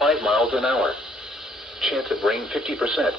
5 miles an hour. Chance of rain 50%.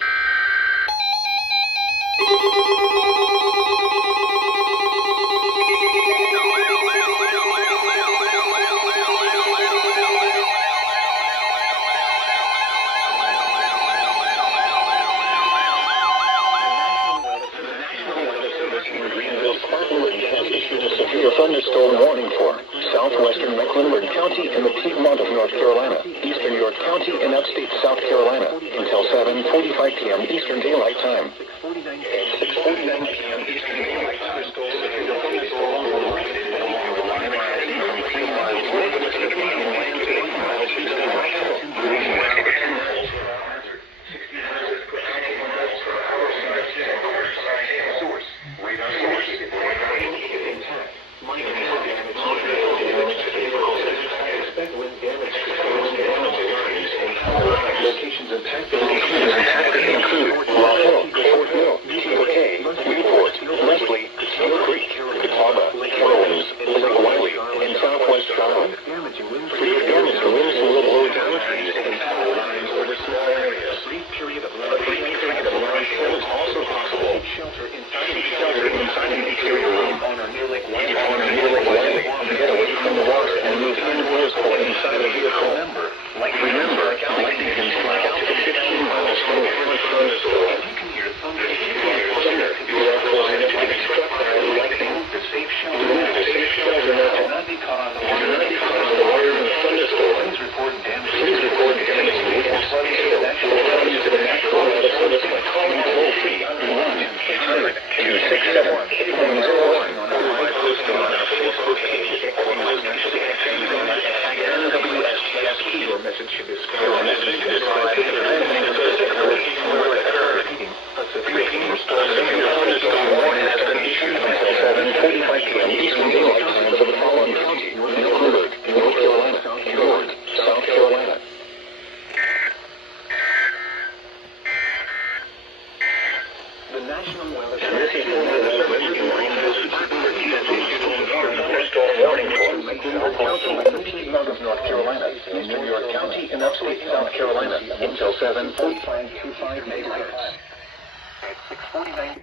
Greenville-Spartanburg has issued a severe thunderstorm warning for southwestern Mecklenburg County and the Piedmont of North Carolina, eastern York County and upstate South Carolina until 7:45 p.m. Eastern Daylight Time. At 6:49 p.m. Eastern Daylight Time, locations impacted include Rock Hill, Fort Mill, T.O.K., Newport, Leslie, Snow Creek, Catawba, Rose, Lake Wiley, and Southwest Garland. Severe damage to winds will blow down trees and power lines over small areas. A brief period of large hail is also possible. Shelter inside an interior room on or near Lake Wiley. Get away from the water and move indoors or inside a vehicle. Remember, lightning can strike out to 15 miles from a thunderstorm. You can hear thunder. You are close enough to be struck by lightning. The safe shelter now to not be caught on the wire in a thunderstorm. Please report damage to the flooding to the national weather service by calling toll-free 1-800-267-8101 or by posting on our Facebook page. Your message should describe thunderstorm warning has been issued until 7:45 p.m. Eastern Daylight Time for the following counties: Mecklenburg, North Carolina, York, South Carolina. The National Weather Service is thunderstorm warning for the Piedmont of North Carolina, in New York County and upstate South Carolina until 7:45 megahertz. At 6:49.